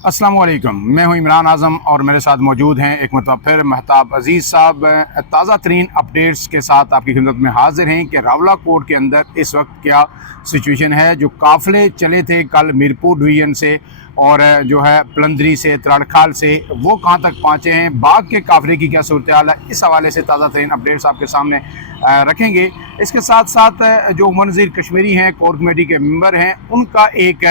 अस्सलाम वालेकुम, मैं हूं इमरान आज़म और मेरे साथ मौजूद हैं एक मतलब फिर महताब अजीज़ साहब ताज़ा तरीन अपडेट्स के साथ आपकी खिदमत में हाजिर हैं कि रावला कोट के अंदर इस वक्त क्या सिचुएशन है। जो काफ़िले चले थे कल मीरपुर डिवीज़न से और जो है पलंदरी से त्राड़खाल से, वो कहाँ तक पहुँचे हैं, बाग के काफ़िले की क्या सूरत हाल है, इस हवाले से ताज़ा तरीन अपडेट्स आपके सामने रखेंगे। इसके साथ साथ जो उमर नज़ीर कश्मीरी हैं, कोर कमेटी के मेंबर हैं, उनका एक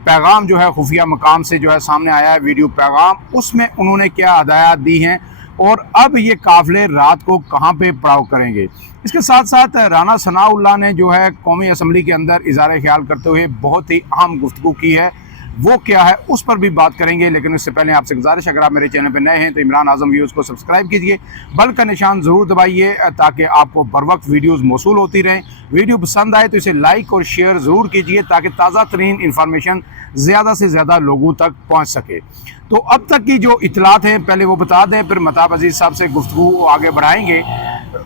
पैगाम जो है खुफिया मकाम से जो है सामने आया है, वीडियो पैगाम। उसमें उन्होंने क्या हदायत दी हैं और अब ये काफ़िले रात को कहाँ पे पड़ाव करेंगे। इसके साथ साथ राना सनाउल्लाह ने जो है कौमी असम्बली के अंदर इज़हार ख्याल करते हुए बहुत ही अहम गुफ्तगू की है, वो क्या है उस पर भी बात करेंगे। लेकिन उससे पहले आपसे गुजारिश, अगर आप मेरे चैनल पर नए हैं तो इमरान आज़म व्यूज़ को सब्सक्राइब कीजिए, बेल का निशान ज़रूर दबाइए ताकि आपको बर वक्त वीडियोज़ मौसूल होती रहें। वीडियो पसंद आए तो इसे लाइक और शेयर ज़रूर कीजिए ताकि ताज़ा तरीन इंफॉर्मेशन ज़्यादा से ज़्यादा लोगों तक पहुँच सके। तो अब तक की जो इतलात हैं पहले वो बता दें, फिर महताब अजीज़ साहब से गुफ्तगू आगे बढ़ाएंगे।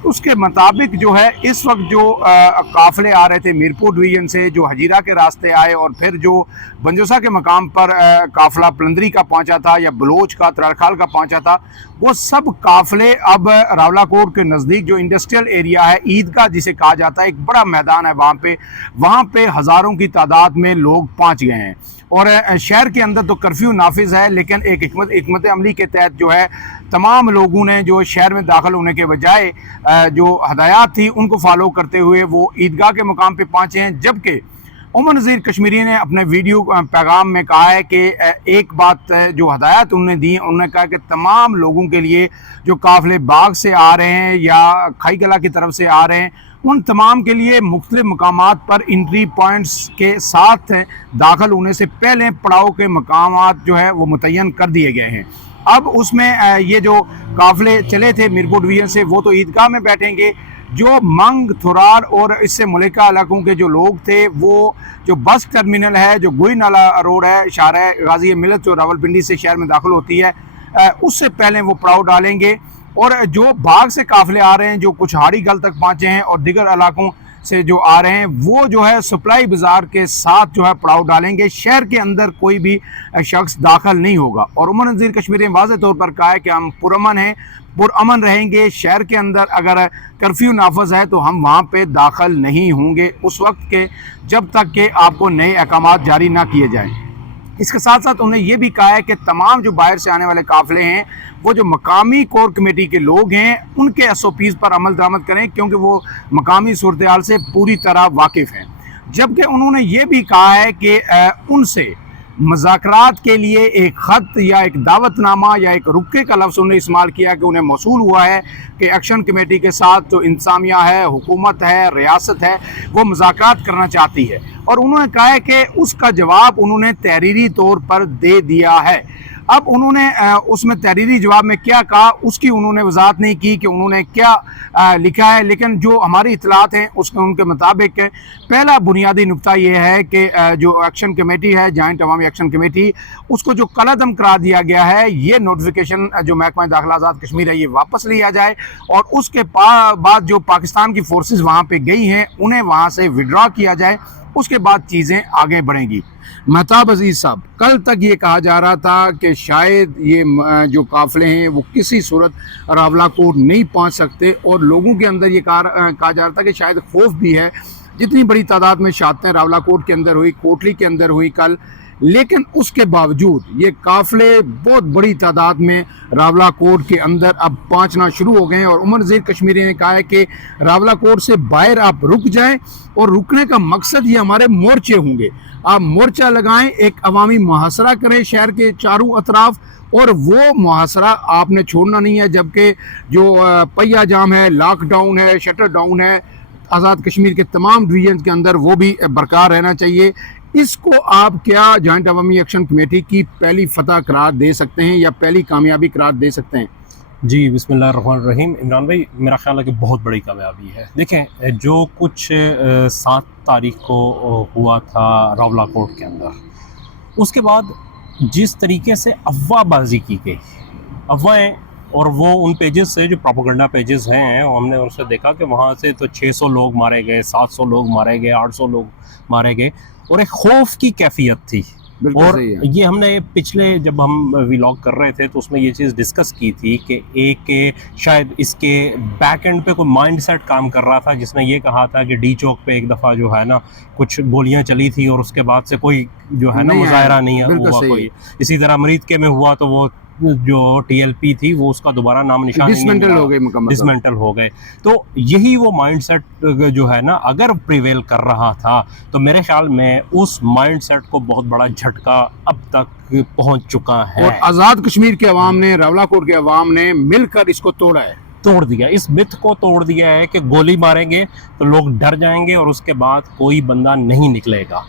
उसके मुताबिक जो है इस वक्त जो काफ़िले आ रहे थे मीरपुर डिवीज़न से, जो हजीरा के रास्ते आए और फिर जो बंजोसा के मकाम पर काफ़िला पलंदरी का पहुंचा था या बलोच का, त्राड़खाल का पहुंचा था, वो सब काफ़िले अब रावलाकोट के नज़दीक जो इंडस्ट्रियल एरिया है, ईदगाह जिसे कहा जाता है, एक बड़ा मैदान है वहाँ पे हज़ारों की तादाद में लोग पहुँच गए हैं। और शहर के अंदर तो कर्फ्यू नाफिज है, लेकिन एक हिकमत अमली के तहत जो है तमाम लोगों ने जो शहर में दाखिल होने के बजाय जो हदायत थी उनको फॉलो करते हुए वो ईदगाह के मुकाम पे पहुँचे हैं। जबकि उमर नज़ीर कश्मीरी ने अपने वीडियो पैगाम में कहा है कि एक बात जो हदायत उन्होंने दी, उन्होंने कहा कि तमाम लोगों के लिए जो काफ़िले बाग से आ रहे हैं या खाई कला की तरफ से आ रहे हैं, उन तमाम के लिए मुख्तलिफ मकामात पर इंट्री पॉइंट्स के साथ दाखिल होने से पहले पड़ाव के मकामात जो है वो मुतय्यन कर दिए गए हैं। अब उसमें ये जो काफ़िले चले थे मीरपुर डिवीज़न से, वो तो ईदगाह में बैठेंगे। जो मंग, थुरार और इससे मुलिका इलाकों के जो लोग थे, वो जो बस टर्मिनल है, जो गोई नाला रोड है, शारा गाजी मिलत जो रावलपिंडी से शहर में दाखिल होती है, उससे पहले वो पड़ाव डालेंगे। और जो बाग से काफ़िले आ रहे हैं, जो कुछ हाड़ी गल तक पहुँचे हैं और दिगर इलाकों से जो आ रहे हैं, वो जो है सप्लाई बाज़ार के साथ जो है पड़ाव डालेंगे। शहर के अंदर कोई भी शख्स दाखिल नहीं होगा। और उमर नज़ीर कश्मीरी ने वाज़ेह तौर पर कहा है कि हम पुरअमन हैं, पुरअमन रहेंगे। शहर के अंदर अगर कर्फ्यू नाफज है तो हम वहाँ पे दाखिल नहीं होंगे उस वक्त के जब तक कि आपको नए अहकामात जारी ना किए जाएँ। इसके साथ साथ उन्होंने ये भी कहा है कि तमाम जो बाहर से आने वाले काफ़िले हैं, वो जो मकामी कोर कमेटी के लोग हैं, उनके SOPs पर अमल दरामद करें, क्योंकि वो मकामी सूरत हाल से पूरी तरह वाकिफ़ हैं। जबकि उन्होंने ये भी कहा है कि उनसे मुज़ाकरात के लिए एक ख़त या एक दावतनामा या एक रुके का लफ्ज़ उन्होंने इस्तेमाल किया कि उन्हें मौसूल हुआ है कि एक्शन कमेटी के साथ जो इंतज़ामिया है, हुकूमत है, रियासत है, वो मुज़ाकरात करना चाहती है। और उन्होंने कहा है कि उसका जवाब उन्होंने तहरीरी तौर पर दे दिया है। अब उन्होंने उसमें तहरीरी जवाब में क्या कहा उसकी उन्होंने वजाहत नहीं की कि उन्होंने क्या लिखा है, लेकिन जो हमारी इतलात हैं उसके उनके मुताबिक पहला बुनियादी नुक्ता ये है कि जो एक्शन कमेटी है, जॉइंट अवामी एक्शन कमेटी, उसको जो कलअदम करार दिया गया है, ये नोटिफिकेशन जो महकमा दाखिला आज़ाद कश्मीर है ये वापस लिया जाए और उसके बाद जो पाकिस्तान की फोर्सेस वहाँ पर गई हैं उन्हें वहाँ से विड्रॉ किया जाए। उसके बाद चीज़ें आगे बढ़ेंगी। महताब अजीज़ साहब, कल तक ये कहा जा रहा था कि शायद ये जो काफ़िले हैं वो किसी सूरत रावलाकोट नहीं पहुंच सकते और लोगों के अंदर ये कहा जा रहा था कि शायद खौफ भी है। जितनी बड़ी तादाद में शहादतें रावलाकोट के अंदर हुई, कोटली के अंदर हुई कल, लेकिन उसके बावजूद ये काफ़िले बहुत बड़ी तादाद में रावलाकोट के अंदर अब पहुंचना शुरू हो गए हैं। और उमर नज़ीर कश्मीरी ने कहा है कि रावलाकोट से बाहर आप रुक जाएं और रुकने का मकसद ये हमारे मोर्चे होंगे। आप मोर्चा लगाएं, एक अवामी मुहासरा करें शहर के चारों अतराफ, और वो मुहासरा आपने छोड़ना नहीं है। जबकि जो पहिया जाम है, लॉकडाउन है, शटर डाउन है आज़ाद कश्मीर के तमाम डिवीजन के अंदर, वो भी बरकरार रहना चाहिए। इसको आप क्या जॉइंट अवामी एक्शन कमेटी की पहली फतह करार दे सकते हैं या पहली कामयाबी करार दे सकते हैं? जी, बिस्मिल्लाहिर्रहमानिर्रहीम। इमरान भाई, मेरा ख्याल है कि बहुत बड़ी कामयाबी है। देखें, जो कुछ 7 तारीख को हुआ था रावलाकोट के अंदर, उसके बाद जिस तरीके से अफवाहबाजी की गई, अफवाहें, और वो उन पेजेस से जो प्रोपेगेंडा पेजेस हैं, हमने उनसे देखा कि वहाँ से तो 600 लोग मारे गए, 700 लोग मारे गए, 800 लोग मारे गए, और एक खौफ की कैफियत थी बिल्कुल और सही है। ये हमने पिछले जब हम व्लॉग कर रहे थे तो उसमें ये चीज़ डिस्कस की थी कि एक शायद इसके बैक एंड पे कोई माइंड सेट काम कर रहा था, जिसने ये कहा था कि डी चौक पे एक दफ़ा जो है ना कुछ गोलियां चली थी और उसके बाद से कोई जो है ना नहीं मुजाहरा आया, नहीं बिल्कुल हुआ सही कोई। इसी तरह अमरीका में हुआ तो वो जो टीएलपी थी वो उसका दोबारा नाम निशान ही नहीं डिसमेंटल मिला। हो गई मुकम्मल। डिसमेंटल हो गए। तो यही वो माइंडसेट जो है ना अगर प्रिवेल कर रहा था तो मेरे ख्याल में उस माइंडसेट को बहुत बड़ा झटका अब तक पहुंच चुका है और आज़ाद कश्मीर के अवाम ने, रावलाकोट के अवाम ने मिलकर इसको तोड़ा है, तोड़ दिया। इस मिथ को तोड़ दिया है कि गोली मारेंगे तो लोग डर जाएंगे और उसके बाद कोई बंदा नहीं निकलेगा।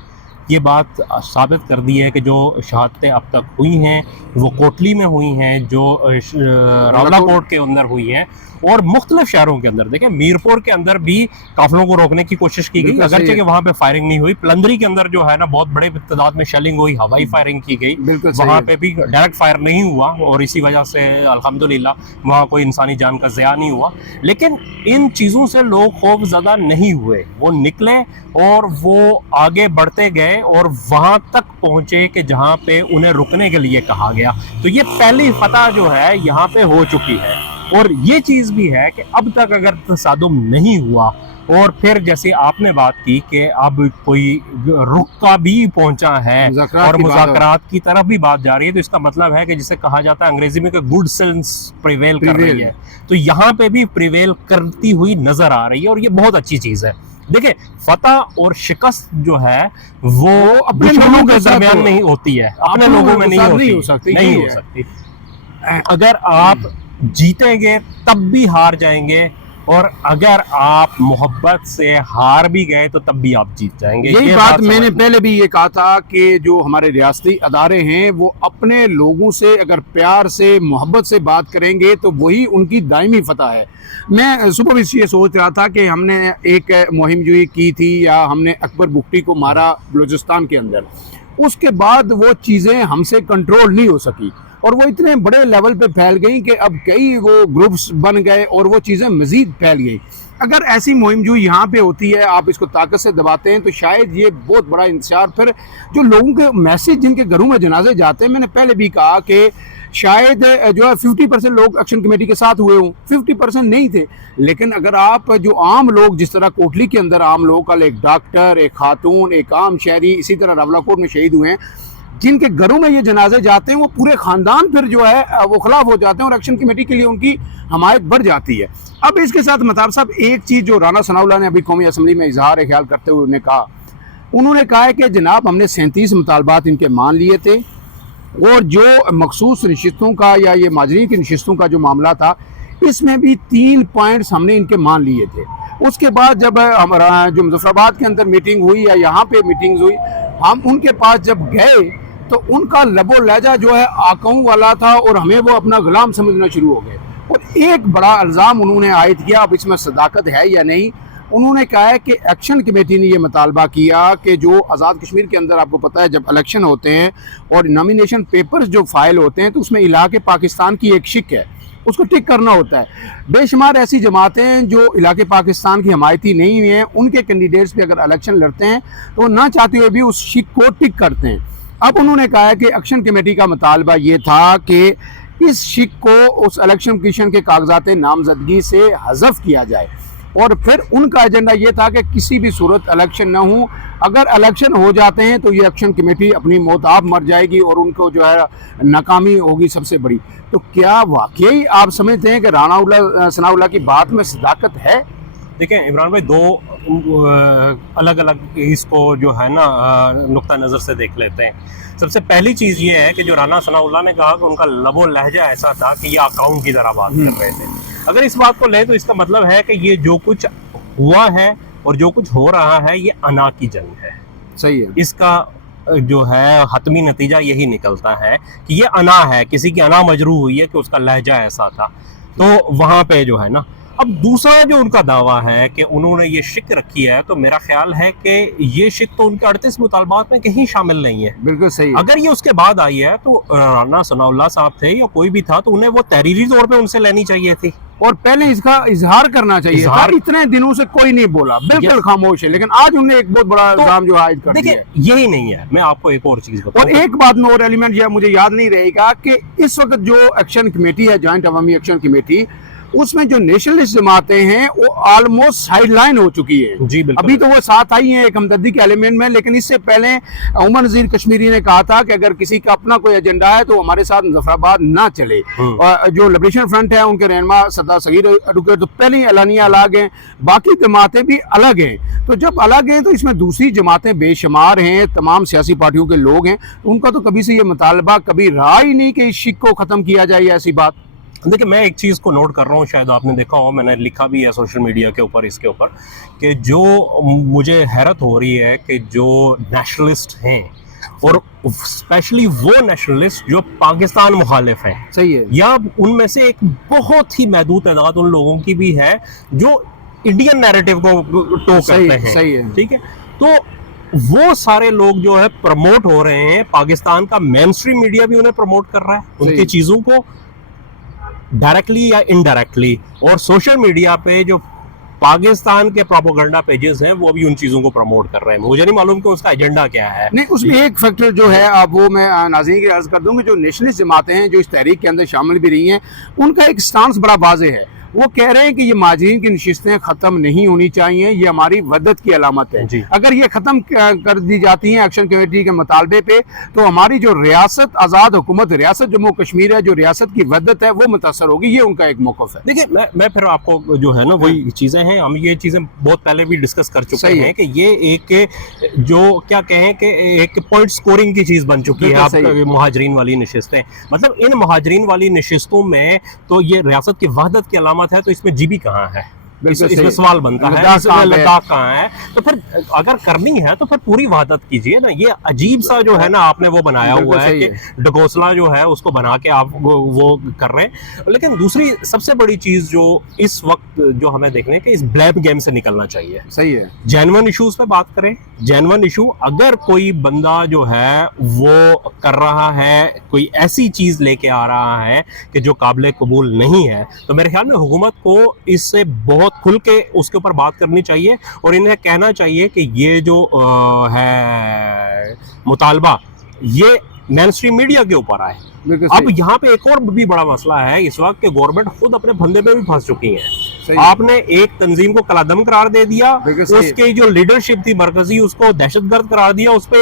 ये बात साबित कर दी है कि जो शहादतें अब तक हुई हैं वो कोटली में हुई हैं, जो रावलाकोट के अंदर हुई हैं और मुख्तलिफ शहरों के अंदर। देखें मीरपुर के अंदर भी काफिलों को रोकने की कोशिश की गई, बिल्कुल सही अगरचे है। कि वहाँ पे फायरिंग नहीं हुई। पलंदरी के अंदर जो है ना बहुत बड़े तादाद में शेलिंग हुई, हवाई फायरिंग की गई, बिल्कुल सही वहाँ है। पे भी डायरेक्ट फायर नहीं हुआ और इसी वजह से अल्हम्दुलिल्लाह वहाँ कोई इंसानी जान का ज़या नहीं हुआ। लेकिन इन चीज़ों से लोग खौफज़दा नहीं हुए, वो निकले और वो आगे बढ़ते गए और वहाँ तक पहुँचे कि जहाँ पे उन्हें रुकने के लिए कहा गया। तो ये पहली फतह जो है यहाँ पे हो चुकी है। और ये चीज़ भी है कि अब तक अगर तसादुम नहीं हुआ और फिर जैसे आपने बात की कि अब कोई रुख का भी पहुंचा है मुज़ाकरात और की बात है। मुज़ाकरात की तरफ भी बात जा रही है, तो इसका मतलब है कि जिसे कहा जाता है अंग्रेजी में कि गुड सेंस प्रिवेल कर रही है। तो यहाँ पे भी प्रिवेल करती हुई नजर आ रही है और ये बहुत अच्छी चीज़ है। देखिए फतह और शिकस्त जो है वो अपने दुश्मनों लोगों के के साथ दरमियान हो। नहीं होती है, अपने अपने लोगों में लोगों के साथ नहीं नहीं होती, हो सकती, नहीं यही हो है। सकती। अगर आप जीतेंगे तब भी हार जाएंगे और अगर आप मोहब्बत से हार भी गए तो तब भी आप जीत जाएंगे। यही ये बात मैंने समझ- पहले भी ये कहा था कि जो हमारे रियासती अदारे हैं वो अपने लोगों से अगर प्यार से, मोहब्बत से बात करेंगे तो वही उनकी दायमी फतह है। मैं सुबह भी ये सोच रहा था कि हमने एक मुहिम जो की थी या हमने अकबर बुगटी को मारा बलूचिस्तान के अंदर, उसके बाद वो चीज़ें हमसे कंट्रोल नहीं हो सकी और वो इतने बड़े लेवल पे फैल गई कि अब कई वो ग्रुप्स बन गए और वो चीज़ें मज़ीद फैल गई। अगर ऐसी मुहिम जो यहाँ पे होती है, आप इसको ताकत से दबाते हैं तो शायद ये बहुत बड़ा इंतशार, फिर जो लोगों के मैसेज जिनके घरों में जनाजे जाते हैं, मैंने पहले भी कहा कि शायद जो है 50% लोग एक्शन कमेटी के साथ हुए हों, 50% नहीं थे। लेकिन अगर आप जो आम लोग, जिस तरह कोटली के अंदर आम लोग, कल एक डॉक्टर, एक खातून, एक आम शहरी, इसी तरह रावलाकोट में शहीद हुए हैं, जिनके घरों में ये जनाजे जाते हैं, वो पूरे ख़ानदान फिर जो है वो खिलाफ हो जाते हैं और एक्शन कमेटी के लिए उनकी हमायत बढ़ जाती है। अब इसके साथ महताब साहब एक चीज़ जो राना सनाउल्लाह ने अभी कौमी असम्बली में इजहार ख्याल करते हुए उन्होंने कहा है कि जनाब हमने 37 मुतालबात इनके मान लिए थे और जो मखसूस नशिस्तों का या ये माजरीन की नशिस्तों का जो मामला था, इसमें भी 3 पॉइंट्स हमने इनके मान लिए थे। उसके बाद जब हमारा जो मुजफ्फराबाद के अंदर मीटिंग हुई या यहाँ पे मीटिंग्स हुई, हम उनके पास जब गए तो उनका लबो लहजा जो है आकाओं वाला था और हमें वो अपना गुलाम समझना शुरू हो गए और एक बड़ा इल्ज़ाम उन्होंने आयद किया। अब इसमें सदाकत है या नहीं, उन्होंने कहा है कि एक्शन कमेटी ने ये मुतालबा किया कि जो आज़ाद कश्मीर के अंदर आपको पता है जब इलेक्शन होते हैं और नॉमिनेशन पेपर्स जो फाइल होते हैं तो उसमें इलाके पाकिस्तान की एक शिक है, उसको टिक करना होता है। बेशुमार ऐसी जमातें जो इलाके पाकिस्तान की हमायती नहीं हुई हैं, उनके कैंडिडेट्स पे अगर इलेक्शन लड़ते हैं तो वो ना चाहते हुए भी उस शिक को टिक करते हैं। अब उन्होंने कहा है कि एक्शन कमेटी का मुतालबा ये था कि इस शिक को उस इलेक्शन कमीशन के कागजात नामजदगी से हज़फ किया जाए और फिर उनका एजेंडा ये था कि किसी भी सूरत इलेक्शन ना हो, अगर इलेक्शन हो जाते हैं तो ये एक्शन कमेटी अपनी मौत आप मर जाएगी और उनको जो है नाकामी होगी सबसे बड़ी। तो क्या वाकई आप समझते हैं कि राना सनाउल्लाह की बात में सदाकत है? देखें इमरान भाई, दो अलग अलग इसको जो है ना नुक्ता नज़र से देख लेते हैं। सबसे पहली चीज़ ये है कि जो राना सनाउल्लाह ने कहा कि उनका लबो लहजा ऐसा था कि ये अकाउंट की तरह बात कर रहे थे। अगर इस बात को ले तो इसका मतलब है कि ये जो कुछ हुआ है और जो कुछ हो रहा है ये अना की जंग है। सही है। इसका जो है हतमी नतीजा यही निकलता है कि ये अना है, किसी की अना मजरू हुई है कि उसका लहजा ऐसा था। तो वहाँ पे जो है ना اب دوسرا جو ان کا دعویٰ ہے کہ انہوں نے یہ شک رکھی ہے، تو میرا خیال ہے کہ یہ شک تو ان کے 38 مطالبات میں کہیں شامل نہیں ہے. بالکل صحیح. اگر یہ اس کے بعد آئی ہے تو رانا ثناء اللہ صاحب تھے یا کوئی بھی تھا تو انہیں وہ تحریری طور پہ ان سے لینی چاہیے تھی اور پہلے اس کا اظہار کرنا چاہیے تھا. اتنے دنوں سے کوئی نہیں بولا، بالکل خاموش ہے، لیکن آج انہوں نے ایک بہت بڑا الزام جو عائد کر دیا ہے. یہی نہیں ہے. میں آپ کو ایک اور چیز بتاؤں، اور ایک بات میں اور ایلیمنٹ یہ مجھے یاد نہیں رہے گا کہ اس وقت جو ایکشن کمیٹی ہے، جوائنٹ عوامی ایکشن کمیٹی، اس میں جو نیشنلسٹ جماعتیں ہیں وہ آلموسٹ سائیڈ لائن ہو چکی ہے. جی بالکل. ابھی تو وہ ساتھ آئی ہیں ایک ہمدردی کے ایلیمنٹ میں، لیکن اس سے پہلے عمر نذیر کشمیری نے کہا تھا کہ اگر کسی کا اپنا کوئی ایجنڈا ہے تو ہمارے ساتھ مظفر آباد نہ چلے. اور جو لبریشن فرنٹ ہے ان کے رہنما سردار صغیر ایڈوکیٹ تو پہلے ہی اعلانیہ الگ ہیں، باقی جماعتیں بھی الگ ہیں. تو جب الگ ہیں تو اس میں دوسری جماعتیں بے شمار ہیں، تمام سیاسی پارٹیوں کے لوگ ہیں، ان کا تو کبھی سے یہ مطالبہ کبھی رہا ہی نہیں کہ اس شک کو ختم کیا جائے. ایسی بات دیکھیں، میں ایک چیز کو نوٹ کر رہا ہوں، شاید آپ نے دیکھا ہو، میں نے لکھا بھی ہے سوشل میڈیا کے اوپر اس کے اوپر، کہ جو مجھے حیرت ہو رہی ہے کہ جو نیشنلسٹ ہیں اور اسپیشلی وہ نیشنلسٹ جو پاکستان مخالف ہیں، صحیح ہے، یا ان میں سے ایک بہت ہی محدود تعداد ان لوگوں کی بھی ہے جو انڈین نیریٹو کو ٹو کرتے ہیں. صحیح ہے. ٹھیک ہے، تو وہ سارے لوگ جو ہے پروموٹ ہو رہے ہیں، پاکستان کا مین اسٹریم میڈیا بھی انہیں پروموٹ کر رہا ہے ان کی چیزوں کو ڈائریکٹلی یا انڈائریکٹلی، اور سوشل میڈیا پہ جو پاکستان کے پروپیگنڈا پیجز ہیں وہ بھی ان چیزوں کو پروموٹ کر رہے ہیں. مجھے نہیں معلوم کہ اس کا ایجنڈا کیا ہے. نہیں، اس میں ایک فیکٹر جو ہے اب وہ میں ناظرین کی عرض کر دوں کہ جو نیشنلسٹ جماعتیں ہیں جو اس تحریک کے اندر شامل بھی رہی ہیں، ان کا ایک سٹانس بڑا واضح ہے. وہ کہہ رہے ہیں کہ یہ مہاجرین کی نشستیں ختم نہیں ہونی چاہیے، یہ ہماری وحدت کی علامت ہے. اگر یہ ختم کر دی جاتی ہیں ایکشن کمیٹی کے مطالبے پہ تو ہماری جو ریاست آزاد حکومت ریاست جموں کشمیر ہے، جو ریاست کی وحدت ہے، وہ متاثر ہوگی. یہ ان کا ایک موقف ہے. دیکھیں، میں پھر آپ کو جو ہے نا وہی چیزیں ہیں، ہم یہ چیزیں بہت پہلے بھی ڈسکس کر چکے ہیں کہ یہ ایک جو کیا کہیں کہ ایک پوائنٹ سکورنگ کی چیز بن چکی ہے مہاجرین والی نشستیں. مطلب ان مہاجرین والی نشستوں میں تو یہ ریاست کی وحدت کی علامت ہے، تو اس میں جی بی کہاں ہے؟ اس میں سوال بنتا ہے لداخ کہاں ہے؟ تو پھر اگر کرنی ہے تو پھر پوری وحدت کیجئے نا. یہ عجیب سا جو ہے نا آپ نے وہ بنایا ہوا ہے کہ ڈگوسلا جو ہے اس کو بنا کے آپ وہ کر رہے ہیں. لیکن دوسری سب سے بڑی چیز جو اس وقت جو ہمیں دیکھنے کہ اس بلیم گیم سے نکلنا چاہیے. صحیح ہے. جینون ایشوز پہ بات کریں. جینون ایشو اگر کوئی بندہ جو ہے وہ کر رہا ہے، کوئی ایسی چیز لے کے آ رہا ہے کہ جو قابل قبول نہیں ہے، تو میرے خیال میں حکومت کو اس سے بہت کھل کے اس کے اوپر بات کرنی چاہیے اور انہیں کہنا چاہیے کہ یہ جو ہے مطالبہ یہ مین اسٹریم میڈیا کے اوپر آئے. اب یہاں پہ ایک اور بھی بڑا مسئلہ ہے اس وقت کہ گورنمنٹ خود اپنے پھندے میں بھی پھنس چکی ہے. آپ نے ایک تنظیم کو قلعدم قرار دے دیا، اس کی جو لیڈرشپ تھی مرکزی اس کو دہشت گرد قرار دیا، اس پہ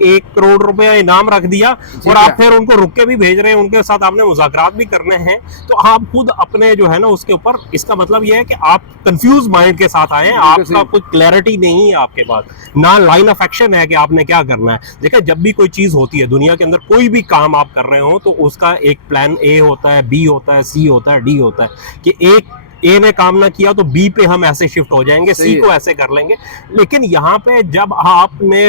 1 کروڑ روپے انعام رکھ دیا، اور آپ پھر ان کو رک کے بھی بھیج رہے ہیں، ان کے ساتھ آپ نے مذاکرات بھی کرنے ہیں. تو آپ خود اپنے جو ہے نا اس کے اوپر، اس کا مطلب یہ ہے کہ آپ کنفیوز مائنڈ کے ساتھ آئے ہیں، آپ کا کوئی کلیئرٹی نہیں ہے آپ کے پاس، نہ لائن آف ایکشن ہے کہ آپ نے کیا کرنا ہے. دیکھیں، جب بھی کوئی چیز ہوتی ہے دنیا کے اندر، کوئی بھی کام آپ کر رہے ہو تو اس کا ایک پلان اے ہوتا ہے، بی ہوتا ہے، سی ہوتا ہے، ڈی ہوتا ہے کہ ایک اے نے کام نہ کیا تو بی پہ ہم ایسے شفٹ ہو جائیں گے، سی کو ایسے کر لیں گے. لیکن یہاں پہ جب آپ نے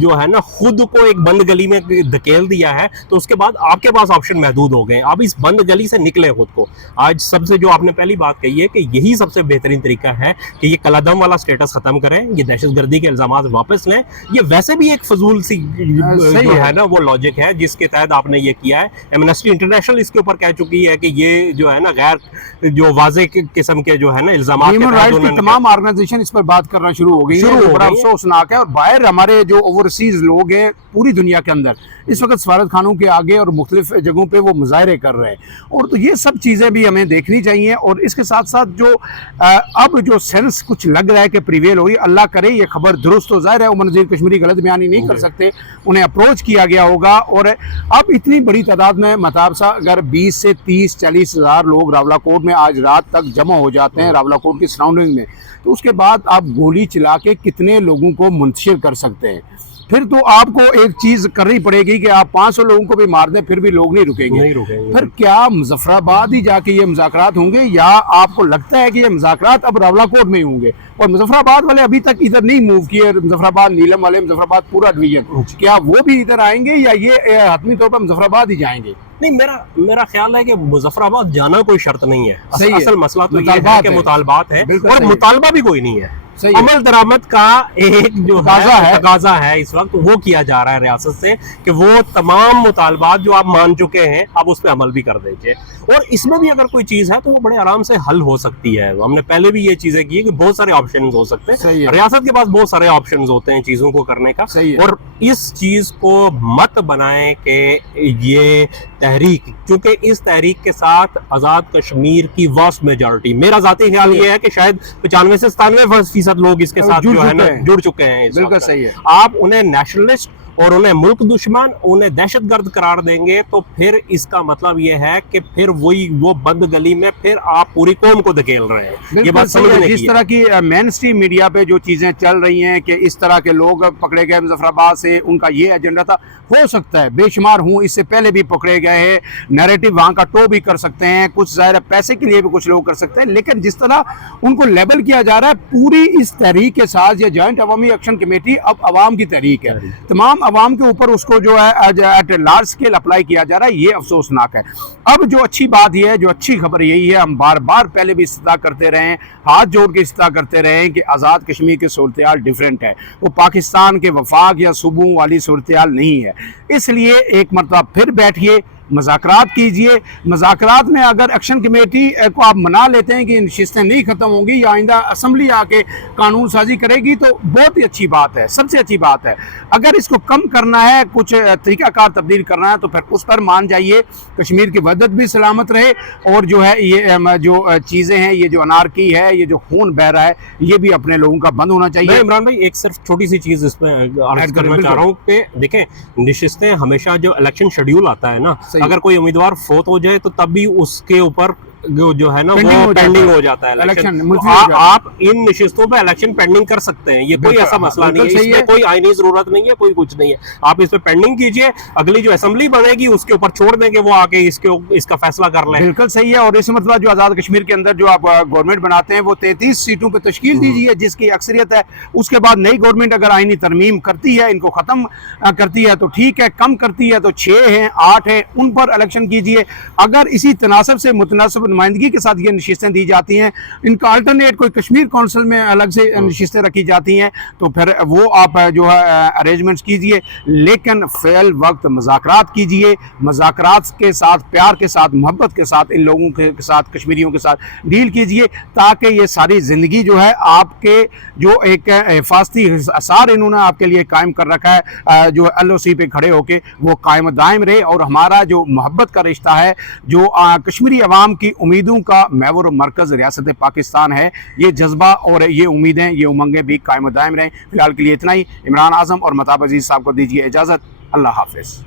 جو ہے نا خود کو ایک بند گلی میں دھکیل دیا ہے تو اس کے بعد آپ کے پاس آپشن محدود ہو گئے. آپ اس بند گلی سے نکلے خود کو. آج سب سے جو آپ نے پہلی بات کہی ہے کہ یہی سب سے بہترین طریقہ ہے کہ یہ قلعدم والا سٹیٹس ختم کریں، یہ دہشت گردی کے الزامات واپس لیں. یہ ویسے بھی ایک فضول سی جو ہے نا وہ لاجک ہے جس کے تحت آپ نے یہ کیا ہے. ایمنسٹی انٹرنیشنل اس کے اوپر کہہ چکی ہے کہ یہ جو ہے نا غیر جو واضح قسم کے جو ہے نا الزامات ہیومن رائٹس کی تمام آرگنائزیشن اس پر بات کرنا شروع ہو گئی ہے. بڑا افسوسناک ہے. اور باہر ہمارے جو اوورسیز لوگ ہیں پوری دنیا کے اندر اس وقت سفارت خانوں کے آگے اور مختلف جگہوں پہ وہ مظاہرے کر رہے ہیں. اور تو یہ سب چیزیں بھی ہمیں دیکھنی چاہیے. اور اس کے ساتھ ساتھ جو اب جو سینس کچھ لگ رہا ہے کہ پریویل ہو رہی ہے، اللہ کرے یہ خبر درست ہو. ظاہر ہے عمر نذیر کشمیری غلط بیانی نہیں کر سکتے، انہیں اپروچ کیا گیا ہوگا. اور اب اتنی بڑی تعداد میں مطاب سا اگر 20 سے 30-40 ہزار لوگ راولہ کوٹ میں آج رات تک جمع ہو جاتے ہیں راولہ کوٹ کی سراؤنڈنگ میں، تو اس کے بعد آپ گولی چلا کے کتنے لوگوں کو منتشر کر سکتے ہیں. پھر تو آپ کو ایک چیز کرنی پڑے گی کہ آپ 500 لوگوں کو بھی مار دیں پھر بھی لوگ نہیں رکیں گے. پھر کیا مظفر آباد ہی جا کے یہ مذاکرات ہوں گے یا آپ کو لگتا ہے کہ یہ مذاکرات اب راولہ کوٹ میں ہی ہوں گے؟ اور مظفر آباد والے ابھی تک ادھر نہیں موو کیے، مظفر آباد نیلم والے، مظفر آباد پورا ڈویژن، کیا وہ بھی ادھر آئیں گے یا یہ حتمی طور پر مظفر آباد ہی جائیں گے؟ نہیں، میرا خیال ہے کہ مظفر آباد جانا کوئی شرط نہیں ہے. صحیح ہے. اصل مسئلہ تو یہ ہے کہ مطالبات ہے اور مطالبہ بھی کوئی نہیں ہے. عمل درآمد کا ایک جو تقاضا ہے اس وقت وہ کیا جا رہا ہے ریاست سے کہ وہ تمام مطالبات جو آپ مان چکے ہیں آپ اس پہ عمل بھی کر دیجئے. اور اس میں بھی اگر کوئی چیز ہے تو وہ بڑے آرام سے حل ہو سکتی ہے. ہم نے پہلے بھی یہ چیزیں کی کہ بہت سارے آپشنز ہو سکتے ہیں، ریاست کے پاس بہت سارے آپشنز ہوتے ہیں چیزوں کو کرنے کا. اور اس چیز کو مت بنائیں کہ یہ تحریک، کیونکہ اس تحریک کے ساتھ آزاد کشمیر کی واسٹ میجارٹی، میرا ذاتی خیال یہ ہے کہ شاید 95 سے 97% لوگ اس کے ساتھ جو ہے نا جڑ چکے ہیں. بالکل صحیح ہے. آپ انہیں نیشنلسٹ اور انہیں ملک دشمن، انہیں دہشت گرد قرار دیں گے تو پھر اس کا مطلب یہ ہے کہ پھر وہ بند گلی میں پھر آپ پوری قوم کو دھکیل رہے ہیں. یہ بات سمجھنے کی جس طرح کی مین اسٹریم میڈیا پہ جو چیزیں چل رہی ہیں کہ اس طرح کے لوگ پکڑے گئے مظفر آباد سے، ان کا یہ ایجنڈا تھا، ہو سکتا ہے بے شمار ہوں اس سے پہلے بھی پکڑے گئے ہیں، نیریٹو وہاں کا ٹو بھی کر سکتے ہیں، کچھ ظاہر پیسے کے لیے بھی کچھ لوگ کر سکتے ہیں، لیکن جس طرح ان کو لیبل کیا جا رہا ہے پوری اس تحریک کے ساتھ، یہ جوائنٹ عوامی ایکشن کمیٹی اب عوام کی تحریک ہے، تمام عوام کے اوپر اس کو جو ہے ایٹ لارج اسکیل اپلائی کیا جا رہا ہے. یہ افسوسناک ہے. اب جو اچھی بات یہ ہے، جو اچھی خبر یہی ہے، ہم بار بار پہلے بھی استدعا کرتے رہے ہیں، ہاتھ جوڑ کے استدعا کرتے رہے ہیں کہ آزاد کشمیر کی صورتحال ڈیفرنٹ ہے، وہ پاکستان کے وفاق یا صوبوں والی صورتحال نہیں ہے. اس لیے ایک مرتبہ پھر بیٹھیے، مذاکرات کیجئے. مذاکرات میں اگر ایکشن کمیٹی کو آپ منا لیتے ہیں کہ نشستیں نہیں ختم ہوں گی یا آئندہ اسمبلی آ کے قانون سازی کرے گی تو بہت ہی اچھی بات ہے، سب سے اچھی بات ہے. اگر اس کو کم کرنا ہے، کچھ طریقہ کار تبدیل کرنا ہے تو پھر اس پر مان جائیے. کشمیر کی وحدت بھی سلامت رہے اور جو ہے یہ جو چیزیں ہیں، یہ جو انارکی ہے، یہ جو خون بہ رہا ہے، یہ بھی اپنے لوگوں کا بند ہونا چاہیے. میں عمران بھائی ایک صرف چھوٹی سی چیز اس میں عرض کرنا چاہ رہا ہوں کہ دیکھیں، نشستیں ہمیشہ جو الیکشن شیڈیول آتا ہے نا، اگر کوئی امیدوار فوت ہو جائے تو تب بھی اس کے اوپر جو ہے نا وہ پینڈنگ ہو جاتا ہے الیکشن. آپ ان نشستوں پہ الیکشن پینڈنگ کر سکتے ہیں، یہ کوئی ایسا مسئلہ نہیں ہے، اس میں کوئی آئینی ضرورت نہیں ہے، کوئی کچھ نہیں ہے. آپ اس پہ پینڈنگ کیجئے، اگلی جو اسمبلی بنے گی اس کے اوپر چھوڑ دیں گے وہ آ کے اس کا فیصلہ کر لیں. بالکل صحیح ہے. اور اس مطلب جو آزاد کشمیر کے اندر جو آپ گورنمنٹ بناتے ہیں وہ 33 سیٹوں پہ تشکیل دیجیے جس کی اکثریت ہے. اس کے بعد نئی گورنمنٹ اگر آئینی ترمیم کرتی ہے، ان کو ختم کرتی ہے تو ٹھیک ہے، کم کرتی ہے تو 6 ہیں 8 ہیں، ان پر الیکشن کیجیے. اگر اسی تناسب سے متناسب نمائندگی کے ساتھ یہ نشستیں دی جاتی ہیں، ان کا الٹرنیٹ کوئی کشمیر کونسل میں الگ سے نشستیں رکھی جاتی ہیں تو پھر وہ آپ جو ہے ارینجمنٹس کیجئے، لیکن فی الوقت مذاکرات کیجئے. مذاکرات کے ساتھ، پیار کے ساتھ، محبت کے ساتھ ان لوگوں کے ساتھ، کشمیریوں کے ساتھ ڈیل کیجئے تاکہ یہ ساری زندگی جو ہے آپ کے جو ایک حفاظتی اثار انہوں نے آپ کے لیے قائم کر رکھا ہے، جو ایل او سی پہ کھڑے ہو کے وہ قائم دائم رہے. اور ہمارا جو محبت کا رشتہ ہے، جو کشمیری عوام کی امیدوں کا محور و مرکز ریاست پاکستان ہے، یہ جذبہ اور یہ امیدیں، یہ امنگیں بھی قائم دائم رہیں. فی الحال کے لیے اتنا ہی. عمران اعظم اور مہتاب عزیز صاحب کو دیجیے اجازت. اللہ حافظ.